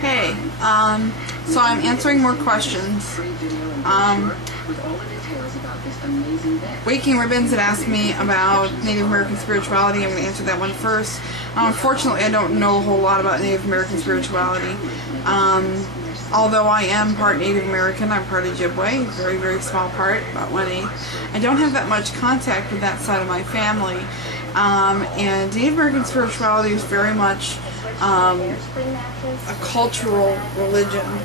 Hey, so I'm answering more questions. Waking Ribbons had asked me about Native American spirituality. I'm going to answer that one first. Unfortunately, I don't know a whole lot about Native American spirituality. Although I am part Native American, I'm part Ojibwe, very, very small part, about 1/8. I don't have that much contact with that side of my family. And Native American spirituality is very much a cultural religion.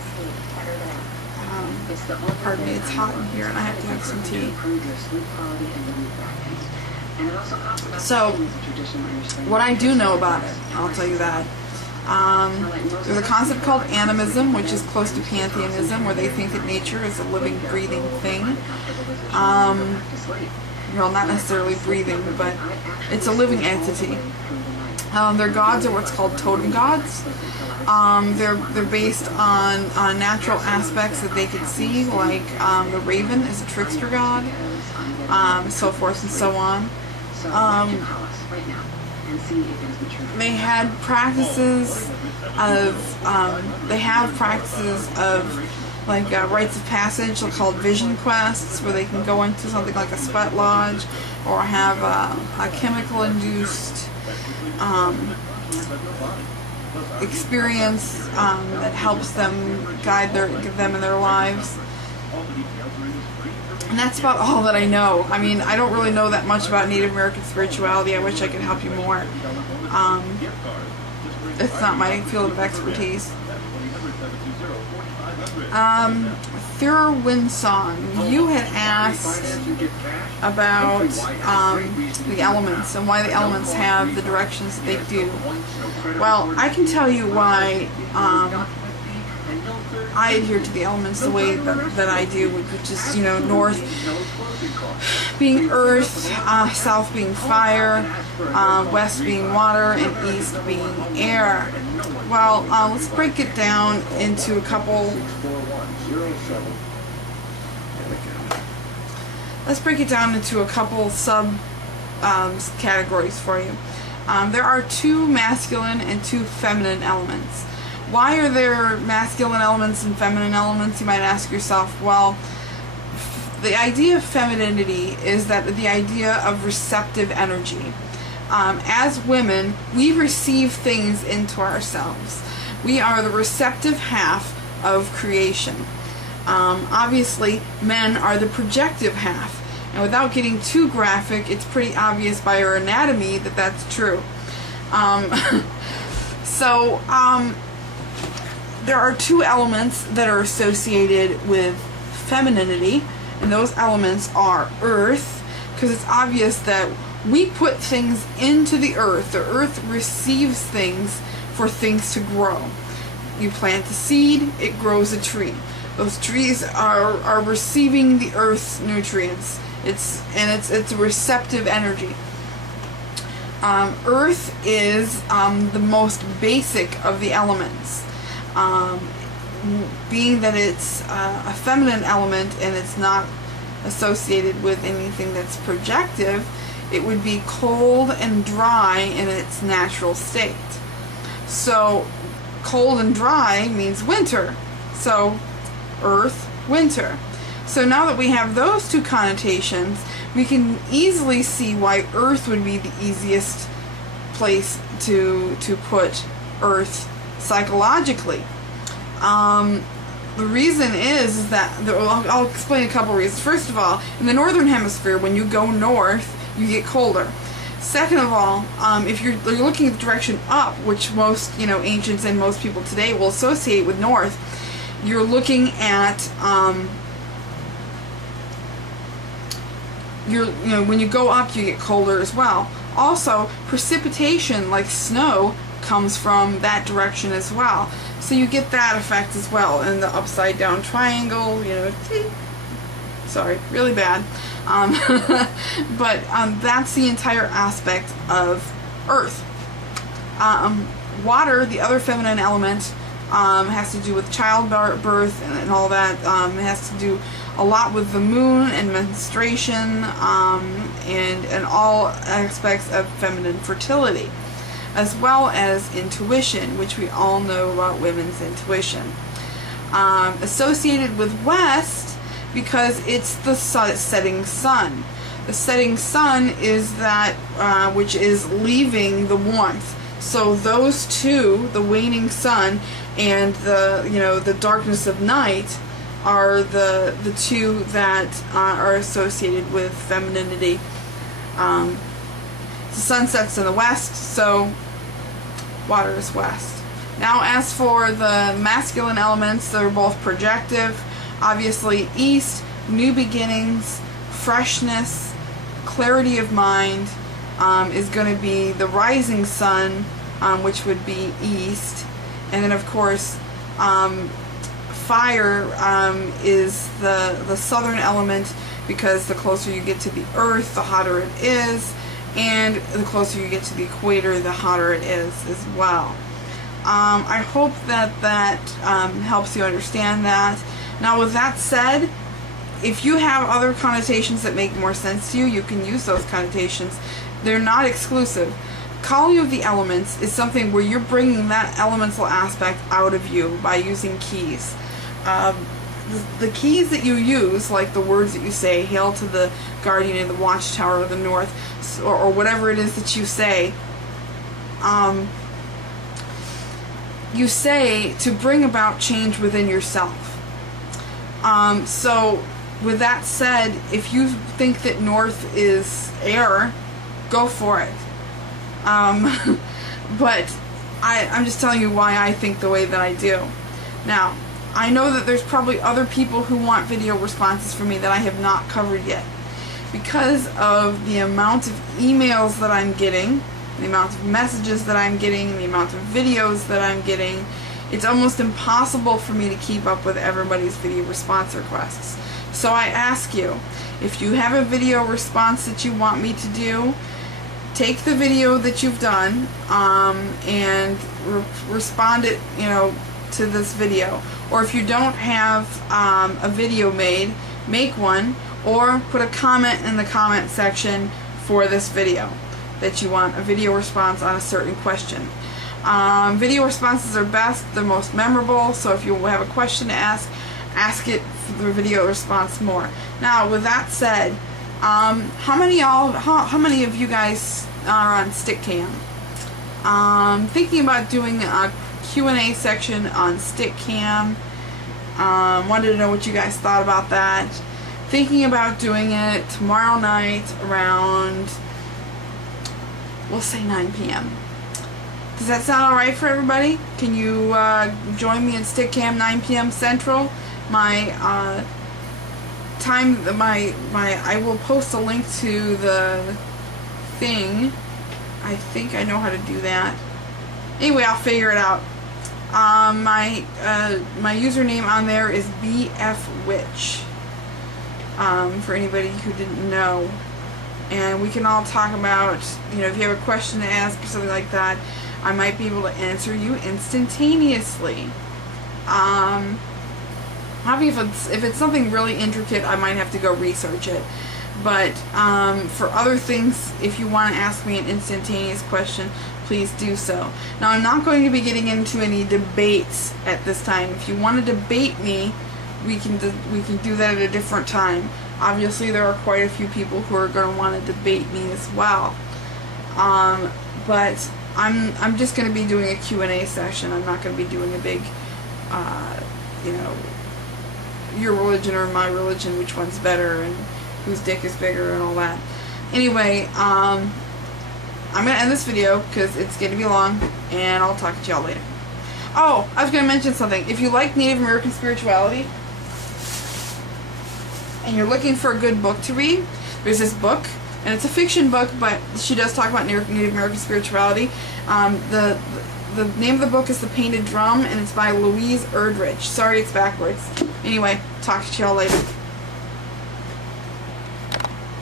Pardon me, it's hot in here and I have to have some tea. So, what I do know about it, I'll tell you that. There's a concept called animism, which is close to pantheism, where they think that nature is a living, breathing thing. Well, not necessarily breathing, but it's a living entity. Their gods are what's called totem gods. They're based on natural aspects that they can see, like the raven is a trickster god, so forth and so on. They had practices of, like rites of passage called vision quests, where they can go into something like a sweat lodge, or have a chemical-induced experience that helps them guide them in their lives. And that's about all that I know. I mean, I don't really know that much about Native American spirituality. I wish I could help you more. It's not my field of expertise. Thiurthiawindsong, you had asked about the elements and why the elements have the directions that they do. Well, I can tell you why I adhere to the elements the way that I do, which is, north being earth, south being fire, west being water, and east being air. Well, let's break it down into a couple. Let's break it down into a couple sub categories for you. There are 2 masculine and 2 feminine elements. Why are there masculine elements and feminine elements, you might ask yourself? Well, the idea of femininity is that the idea of receptive energy. As women, we receive things into ourselves. We are the receptive half of creation. Obviously, men are the projective half. And without getting too graphic, it's pretty obvious by our anatomy that that's true. There are 2 elements that are associated with femininity, and those elements are earth, because it's obvious that we put things into the earth. The earth receives things for things to grow. You plant a seed, it grows a tree. Those trees are receiving the earth's nutrients. It's a receptive energy. Earth is the most basic of the elements. Being that it's a feminine element and it's not associated with anything that's projective, it would be cold and dry in its natural state. So cold and dry means winter. So earth, winter. So now that we have those 2 connotations, we can easily see why earth would be the easiest place to put earth psychologically. The reason is that, I'll explain a couple reasons. First of all, in the northern hemisphere, when you go north, you get colder. Second of all, if you're looking at the direction up, which most ancients and most people today will associate with north, you're looking at when you go up, you get colder as well. Also, precipitation like snow comes from that direction as well. So you get that effect as well. And the upside down triangle, sorry, really bad. But that's the entire aspect of earth. Water, the other feminine element, has to do with childbirth and all that. It has to do a lot with the moon and menstruation, and all aspects of feminine fertility. as well as intuition, which we all know about women's intuition. Associated with west because it's the setting sun. The setting sun is that which is leaving the warmth. So those two, the waning sun and the darkness of night, are the two that are associated with femininity. The sun sets in the west, so water is west. Now, as for the masculine elements, they're both projective. Obviously, east, new beginnings, freshness, clarity of mind, is going to be the rising sun, which would be east. And then, of course, fire is the southern element, because the closer you get to the earth, the hotter it is, and the closer you get to the equator, the hotter it is as well. I hope that helps you understand that. Now, with that said, if you have other connotations that make more sense to you, you can use those connotations. They're not exclusive. Calling of the elements is something where you're bringing that elemental aspect out of you by using keys. The keys that you use, like the words that you say, hail to the guardian in the watchtower of the north, or whatever it is that you say to bring about change within yourself. So with that said, if you think that north is air, go for it. But I'm just telling you why I think the way that I do. Now, I know that there's probably other people who want video responses from me that I have not covered yet. Because of the amount of emails that I'm getting, the amount of messages that I'm getting, the amount of videos that I'm getting, it's almost impossible for me to keep up with everybody's video response requests. So I ask you, if you have a video response that you want me to do, take the video that you've done and respond it, to this video. Or if you don't have a video made, make one, or put a comment in the comment section for this video that you want a video response on a certain question. Video responses are best, they're most memorable, so if you have a question to ask it for the video response more. Now, with that said, how many of you guys are on Stickcam? Thinking about doing a Q&A section on Stickcam. Wanted to know what you guys thought about that. Thinking about doing it tomorrow night around, we'll say 9 p.m. Does that sound alright for everybody? Can you join me in Stickcam 9 p.m. Central? My I will post a link to the thing. I think I know how to do that. Anyway, I'll figure it out. My username on there is bfwitch. For anybody who didn't know. And we can all talk about, if you have a question to ask or something like that, I might be able to answer you instantaneously. If it's something really intricate, I might have to go research it. But for other things, if you want to ask me an instantaneous question, please do so. Now, I'm not going to be getting into any debates at this time. If you want to debate me, we can do that at a different time. Obviously, there are quite a few people who are going to want to debate me as well. But I'm just going to be doing a Q&A session. I'm not going to be doing a big, your religion or my religion, which one's better and whose dick is bigger and all that. Anyway, I'm going to end this video because it's going to be long, and I'll talk to y'all later. Oh, I was going to mention something. If you like Native American spirituality and you're looking for a good book to read, there's this book, and it's a fiction book, but she does talk about Native American spirituality. The name of the book is The Painted Drum, and it's by Louise Erdrich. Sorry, it's backwards. Anyway, talk to y'all later.